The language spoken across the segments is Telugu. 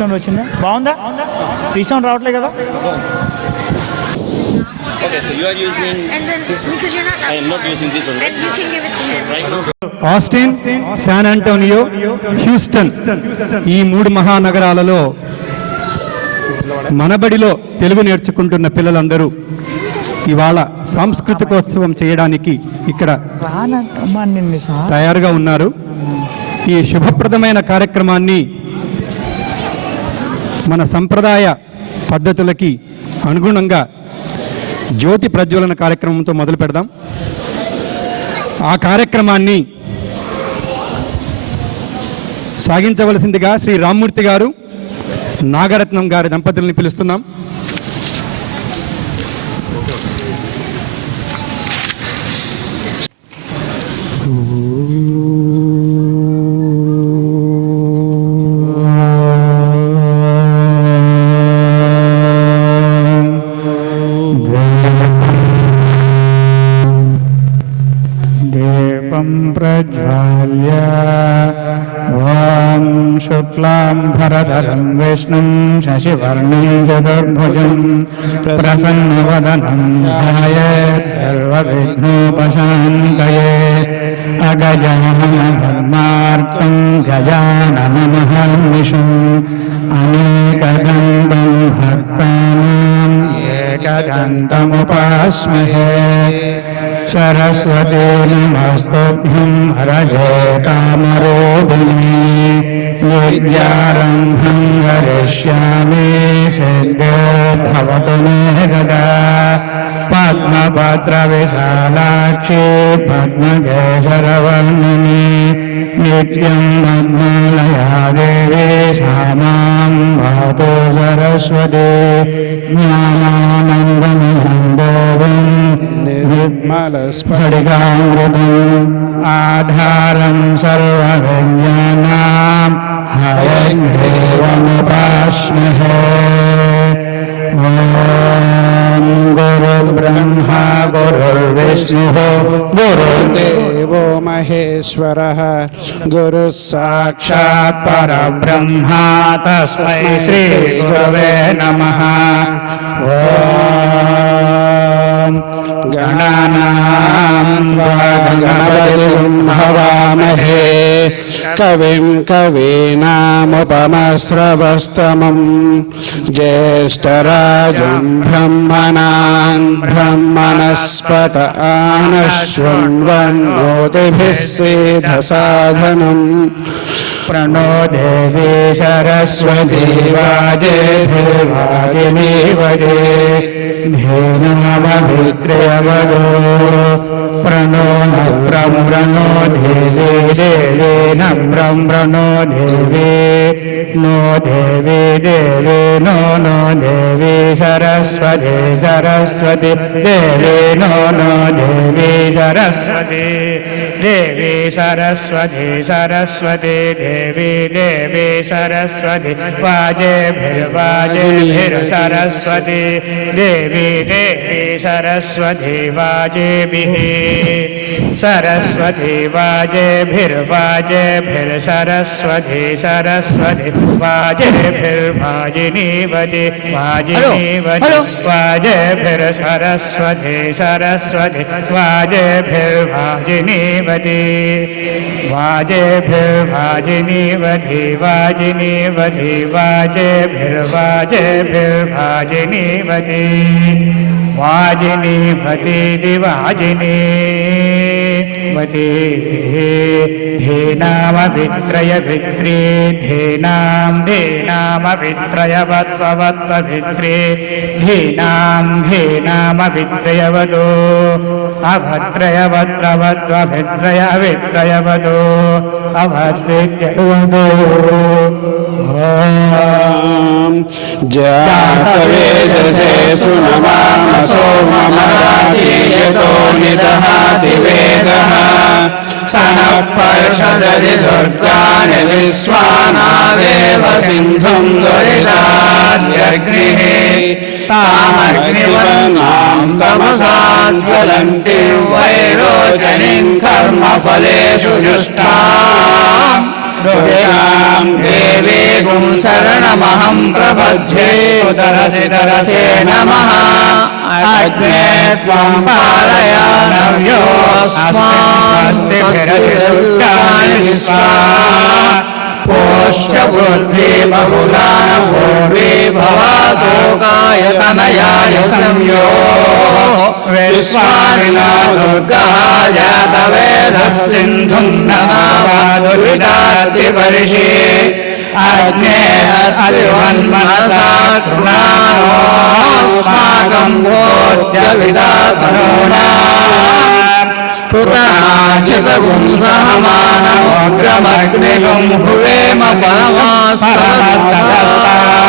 రీసౌండ్ వచ్చిందా బాగుందా రీసౌండ్ రావట్లే కదా Okay, so you are using, And then, because you're not that I am not far, using this one, right? then you can give it to him. Right? Austin San Antonio Houston ఈ మూడు మహానగరాలలో మనబడిలో తెలుగు నేర్చుకుంటున్న పిల్లలందరూ ఇవాళ సాంస్కృతికోత్సవం చేయడానికి ఇక్కడ తయారుగా ఉన్నారు ఈ శుభప్రదమైన కార్యక్రమాన్ని మన సంప్రదాయ పద్ధతులకి అనుగుణంగా జ్యోతి ప్రజ్వలన కార్యక్రమంతో మొదలు పెడదాం. ఆ కార్యక్రమాన్ని సాగించవలసిందిగా శ్రీ రామ్మూర్తి గారు నాగరత్నం గారి దంపతుల్ని పిలుస్తున్నాం. शरणं चतुर्भुजं प्रसन्नवदनं ध्याय सर्वविघ्नोपशान्तये अगजाननधर्मार्कं गजाननमहर्निशम् अनेकदन्तं भक्तानाम् एकदन्तमुपास्महे सरस्वती नमस्तुभ्यं हरजे कामरोदिनी विद्यारम्भं करिष्यामि सिद्धो भवतु सदा। पद्मपत्रविशालाक्षी पद्मकेशरवर्णिनी। नित्यं पद्मालया देवी सा माँ भातो सरस्वती। ज्ञानानन्दमहं देवम् निर्मलस्फटिकामृतम् आधारं सर्वविज्ञानां हयग्रीवमुपास्महे ॐ गुरुर्ब्रह्मा गुरुर्विष्णुः गुरुर्देवो महेश्वरः। गुरुः साक्षात् परब्रह्मा तस्मै श्रीगुरवे नमः। ॐ गणानां गणपतिं हवामहे कविं कवीनामुपमस्रवस्तमं ज्येष्ठराजं ब्रह्मणान् ब्रह्मणस्पत आनशृण्वन्नोतिभिः सीधसाधनम् प्रणो देवी सरस्वती वाजेभिर्वाजिनीवजे धेनामभित्रयवदो प्रणो नव्रं प्रणो देवी देवी नम्रं प्रणो देवी नो देवी देवी नो नो देवी सरस्वती सरस्वती देवी नो नो देवी सरस्वती देवी सरस्वती सरस्वती देवी देवी सरस्वती वाजेभिर्वाजेभिर्सरस्वती देवी देवी सरस्वती वाजेभिः सरस्वती वाजेभिर्वाजेभिर् सरस्वती सरस्वती वाजेभिर्वाजिनी वदे वाजिनी वदे वाजेभिर् सरस्वती सरस्वती वाजेभिर्वाजिनी वदे वाजे वधे वाजिनी वधे वाजेभिर्वाजेभिर्वाजिनी वदे वाजेभिर्वाजेभिर्वाजिनीवति वाजिनीवति दिवाजिनी। वति धेनामभित्रय भित्रे धेनां धेनामभित्रयवत्ववत्वभित्रे धेनां धेनामभित्रयवदो अभद्रयवद्रवद्वभित्रयवित्रयवदो अभद्रित्यवदो जातवेदसे सुनमामसो मम राजीयतो निदहाति वेदः स नः पर्षदति दुर्गाणि विश्वानावेव सिन्धुम् दुरिताद्यग्निः तामग्निवन्नाम् तमसाज्वलन्ति वैरोचनीम् कर्मफलेषु जुष्टाम् दुर्गाम् देवे गुं सुतरसि तरसे नमः। अग्ने त्वम् पालय नव्योऽस्मास्तिभिरतिरुक्तानि स्वाहा पोश्च बुद्धि बहुलान भूमि भवादोगाय तनयाय संयोग। विश्वानिना दुर्गः जातवेदः सिन्धुम् नमावादुरिदाति वर्षे अग्ने अतिवन्मनसा कृणानोऽस्माकम् भोज्यविदातनूना पुतनाचितगुं सहमानमोग्रमग्निगुं हुवेम परमास्तरस्तात्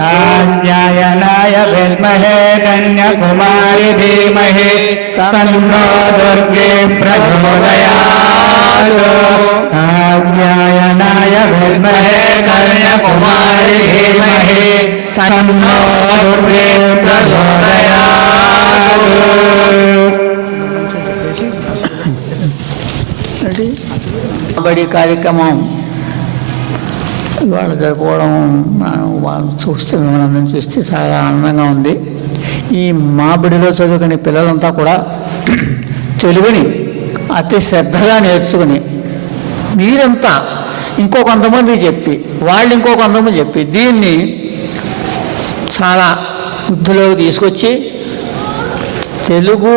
कात्यायनाय विद्महे कन्याकुमारी धीमहे। तन्नो दुर्गे प्रचोदयात्। कात्यायनाय तन्नो दुर्गे बड़ी कार्यक्रमों ఇవాళ జరుపుకోవడం మనం చూస్తే మనందరం చూస్తే చాలా ఆనందంగా ఉంది. ఈ మా బడిలో చదువుకునే పిల్లలంతా కూడా తెలుగుని అతి శ్రద్ధగా నేర్చుకుని మీరంతా ఇంకో కొంతమంది చెప్పి వాళ్ళు ఇంకో కొంతమంది చెప్పి దీన్ని చాలా వృద్ధిలోకి తీసుకొచ్చి తెలుగు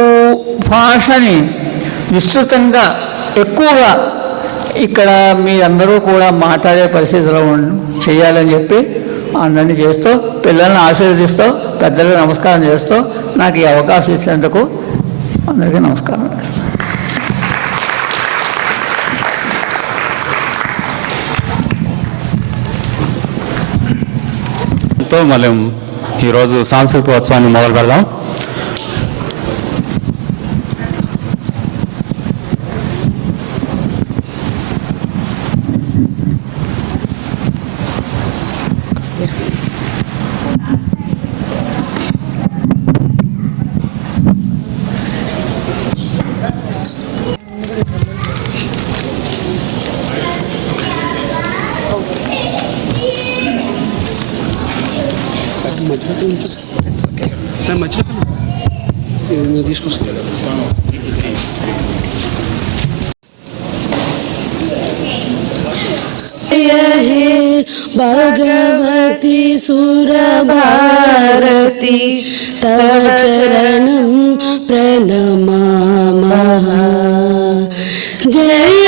భాషని విస్తృతంగా ఎక్కువగా ఇక్కడ మీరందరూ కూడా మాట్లాడే పరిస్థితిలో చేయాలని చెప్పి అందరినీ చేస్తూ పిల్లల్ని ఆశీర్వదిస్తూ పెద్దలకు నమస్కారం చేస్తూ నాకు ఈ అవకాశం ఇచ్చినందుకు అందరికీ నమస్కారం చేస్తాను ఎంతో మనం ఈరోజు సాంస్కృతిక ఉత్సవాన్ని మొదలు పెడదాం भगवती सुरभारती तव चरण प्रणमा जय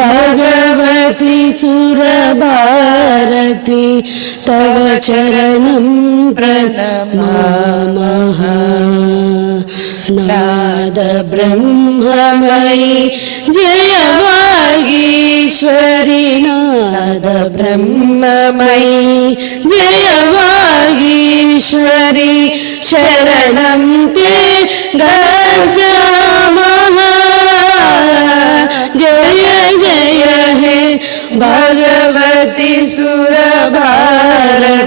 भगवती सुरभारती तव चरणं प्रणमामः। नाद ब्रह्ममयि जय वागीश्वरि नाद ब्रह्ममयि जय वागीश्वरि शरणं ते गजामः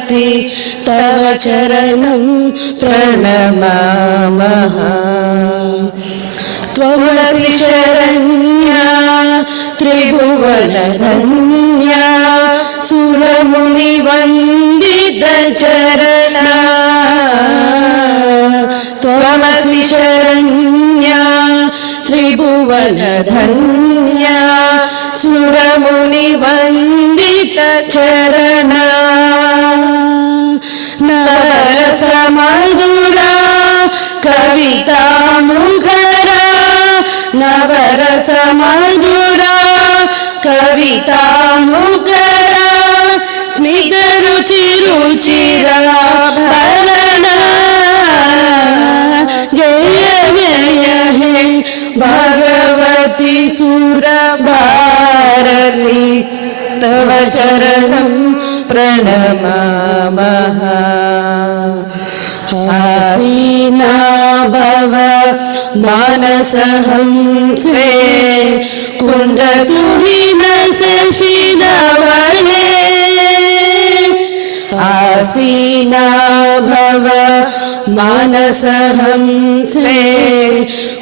भवति तव चरणं प्रणमामः त्वमसि शरण्या त्रिभुवनधन्या सुरमुनिवन्दितचरणा त्वमसि शरण्या त्रिभुवनधन्या मुखरा नवर समुरा कविता मुखरा, स्मित रुचि रुचिरा भरण जय जय हे भगवती सुरभारती तव चरण प्रणमा। मानसहंसे कुण्ड हि न स आसीना भव मानसहंसे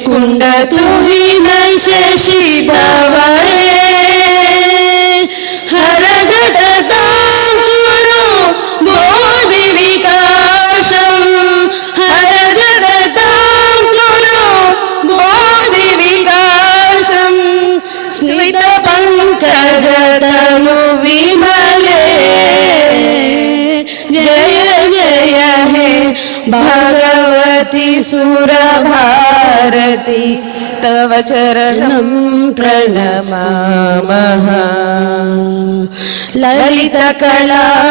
कुण्ड तु हि न शिला सुरभारती तव चरणं प्रणमामः ललितकलामयि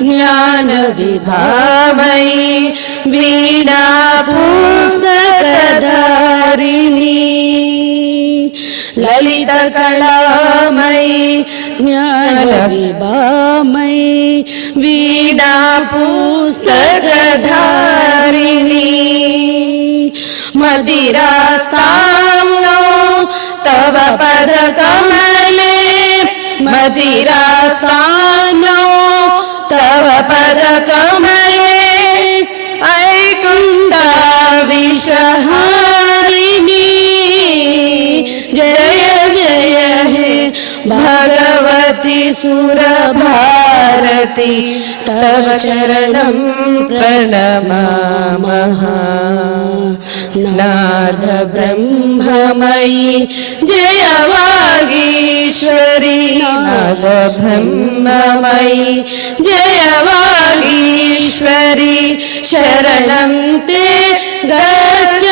ज्ञानविभामयि वीणापुस्तकधारिणी ललितकलामयि मी पूस् धारिणी मदिरास्थानो तव पदकले मदिरास्थानो तव पदकमले सुरभारति। तव चरणं प्रणमामः। नाथ ब्रह्ममयि जय वागीश्वरी नाथ ब्रह्ममयि जय वागीश्वरी शरणं ते गश्च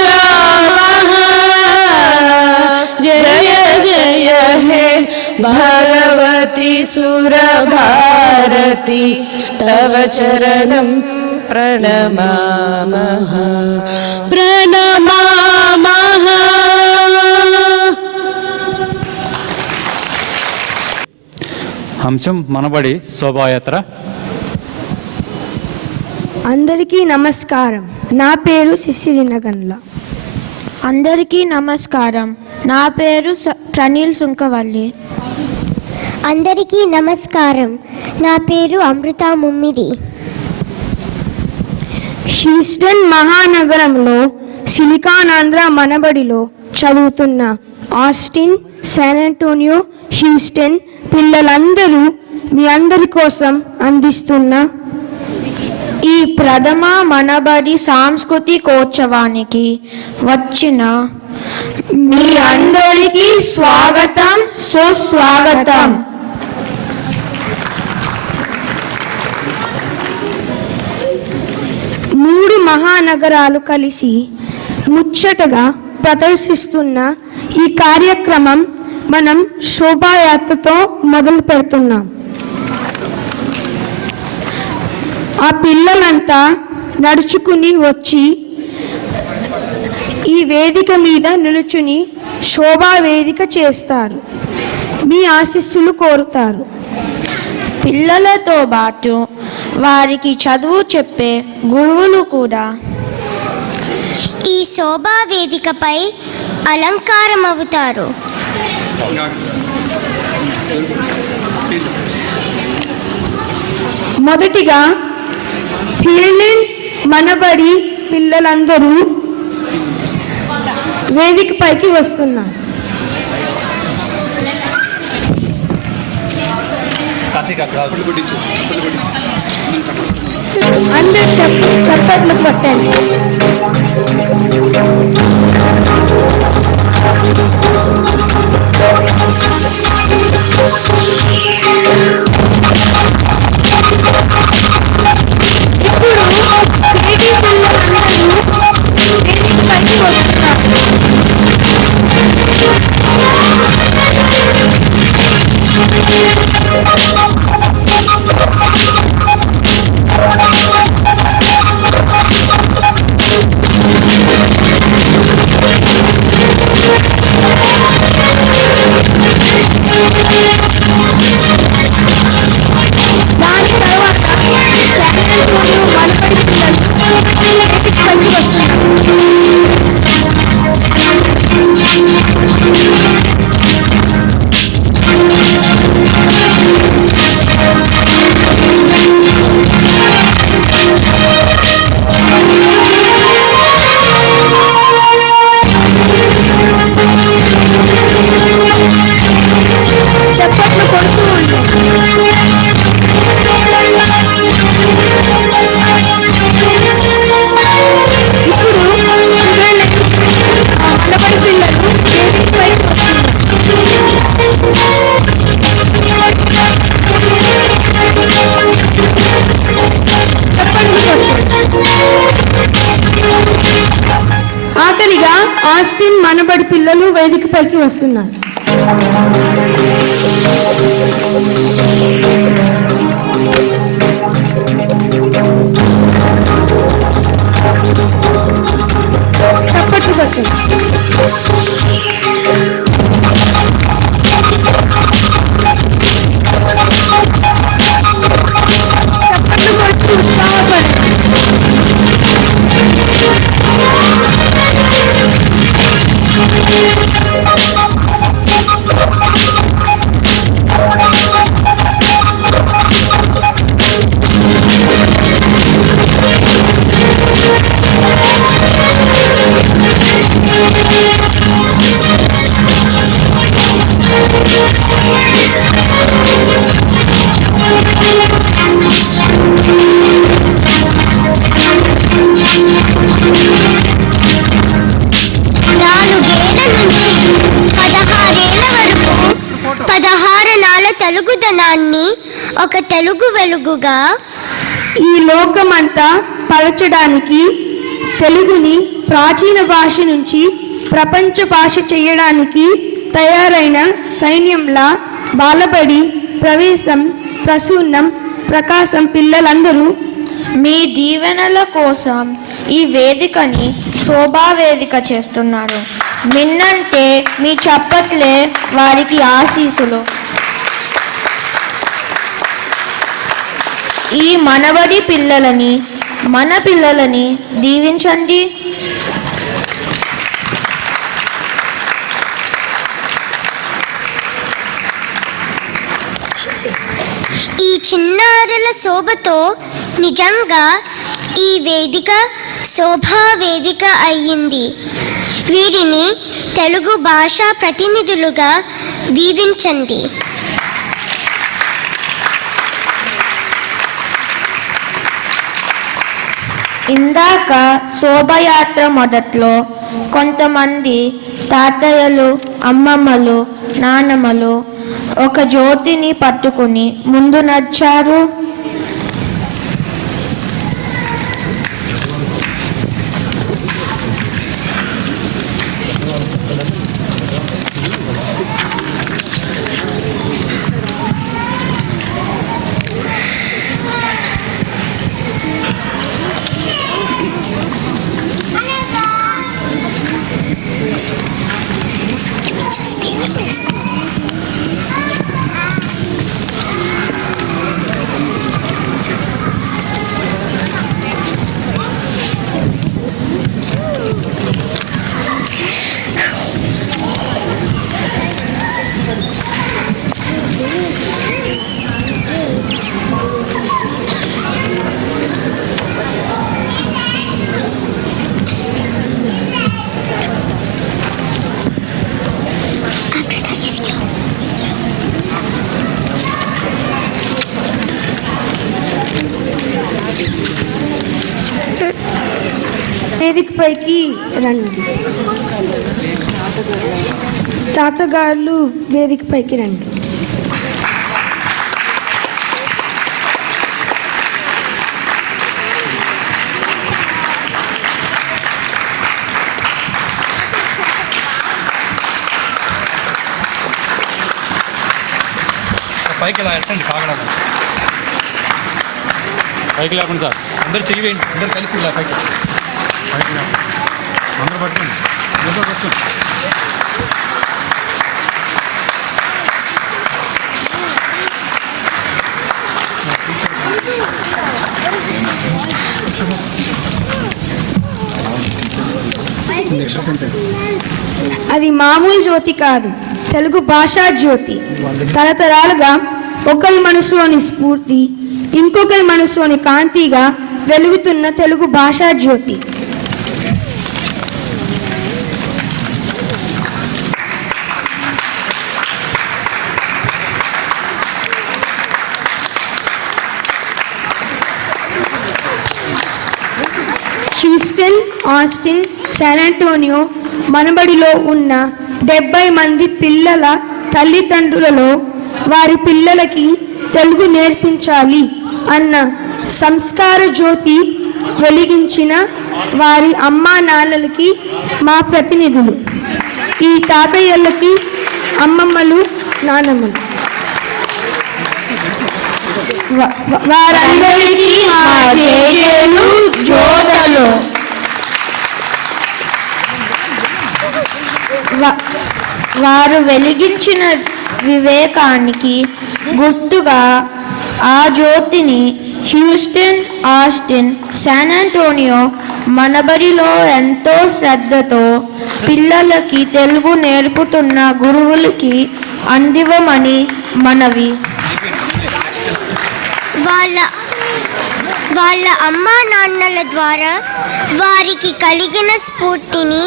సురభారతి తవ చరణం ప్రణమామః ప్రణమామః అంశం మనబడి శోభాయాత్ర. అందరికీ నమస్కారం. నా పేరు శిశిరినగన్ల అందరికీ నమస్కారం. నా పేరు ప్రణీల్ సుంకవల్లి. అందరికీ నమస్కారం. నా పేరు అమృత ముమ్మిడి. హ్యూస్టన్ మహానగరంలో సిలికానాంధ్ర మనబడిలో చదువుతున్న ఆస్టిన్ శానంటోనియో హ్యూస్టన్ పిల్లలందరూ మీ అందరి కోసం అందిస్తున్న ఈ ప్రథమ మనబడి సాంస్కృతికోత్సవానికి వచ్చిన మీ అందరికీ స్వాగతం సుస్వాగతం. మూడు మహానగరాలు కలిసి ముచ్చటగా ప్రదర్శిస్తున్న ఈ కార్యక్రమం మనం శోభాయాత్రతో మొదలు పెడుతున్నాం. ఆ పిల్లలంతా నడుచుకుని వచ్చి ఈ వేదిక మీద నిలుచుని శోభా వేదిక చేస్తారు. మీ ఆశీస్సులు కోరుతారు. పిల్లలతో పాటు వారికి చదువు చెప్పే గురువులు కూడా. ఈ శోభా వేదికపై అలంకారం అవుతారు మొదటిగా మనబడి పిల్లలందరూ వస్తున్నారు. కార్తీక కొట్టించు పుల్లు కొట్టించు అందరు చెప్ చప్పట్లు కొట్టండి. తెలుగు వెలుగుగా ఈ లోకమంతా పరచడానికి తెలుగుని ప్రాచీన భాష నుంచి ప్రపంచ భాష చేయడానికి తయారైన సైన్యంలా బాలబడి ప్రవేశం ప్రసూన్నం ప్రకాశం పిల్లలందరూ మీ దీవెనల కోసం ఈ వేదికని శోభా వేదిక చేస్తున్నారు. నిన్నంటే మీ చప్పట్లే వారికి ఆశీసులు. ఈ మనబడి పిల్లలని మన పిల్లలని దీవించండి. ఈ చిన్నారుల శోభతో నిజంగా ఈ వేదిక శోభా వేదిక అయ్యింది. వీరిని తెలుగు భాషా ప్రతినిధులుగా దీవించండి. ఇందాక శోభయాత్ర మొదట్లో కొంతమంది తాతయ్యలు అమ్మమ్మలు నానమ్మలు ఒక జ్యోతిని పట్టుకుని ముందు నడిచారు. వేదికపైకి రండి. తాతగారు వేదికపైకి రండి. పైకి ఇలా ఎత్తండి కాగడాలు పైకి. లేకుండా సార్. అందరు చెయ్యి వేయండి అందరు కలిపి ఇలా పైకి పైకి. అందరూ పట్టుకోండి పట్టుకోండి అది మామూలు జ్యోతి కాదు. తెలుగు భాషా జ్యోతి. తరతరాలుగా ఒకరి మనసులోని స్ఫూర్తి ఇంకొకరి మనసులోని కాంతిగా వెలుగుతున్న తెలుగు భాషా జ్యోతి. అంటోనియో మనబడిలో ఉన్న డెబ్బై మంది పిల్లల తల్లిదండ్రులలో వారి పిల్లలకి తెలుగు నేర్పించాలి అన్న సంస్కార జ్యోతి వెలిగించిన వారి అమ్మా నాన్నలకి మా ప్రతినిధులు ఈ తాతయ్యలకి అమ్మమ్మలు నానమ్మలు. వారందరికీ మా జేజేలు వారు వెలిగించిన వివేకానికి గుర్తుగా ఆ జ్యోతిని హ్యూస్టన్ ఆస్టిన్ శాన్ ఆంటోనియో మనబడిలో ఎంతో శ్రద్ధతో పిల్లలకి తెలుగు నేర్పుతున్న గురువులకి అందివమని మనవి. వాళ్ళ వాళ్ళ అమ్మా నాన్నల ద్వారా వారికి కలిగిన స్ఫూర్తిని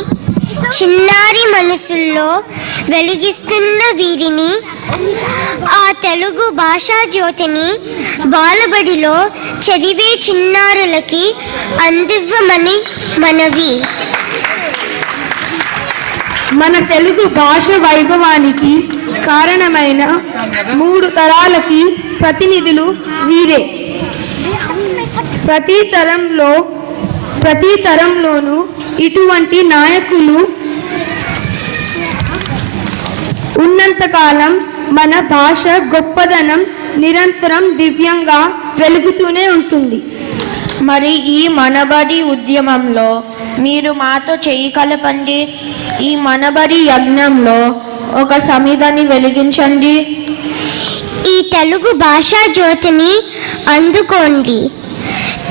చిన్నారి మనసుల్లో వెలిగిస్తున్న వీరిని ఆ తెలుగు భాషా జ్యోతిని బాలబడిలో చదివే చిన్నారులకి అందివ్వమని మనవి. మన తెలుగు భాష వైభవానికి కారణమైన మూడు తరాలకి ప్రతినిధులు వీరే. ప్రతి తరంలో ప్రతి తరంలోనూ ఇటువంటి నాయకులు ఉన్నంతకాలం మన భాష గొప్పదనం నిరంతరం దివ్యంగా వెలుగుతూనే ఉంటుంది. మరి ఈ మనబడి ఉద్యమంలో మీరు మాతో చేయి కలపండి. ఈ మనబడి యజ్ఞంలో ఒక సమిధని వెలిగించండి. ఈ తెలుగు భాషా జ్యోతిని అందుకోండి.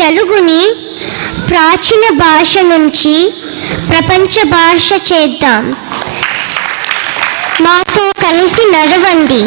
తెలుగుని ప్రాచీన భాష నుంచి ప్రపంచ భాష చేద్దాం. మాతో కలిసి నడవండి.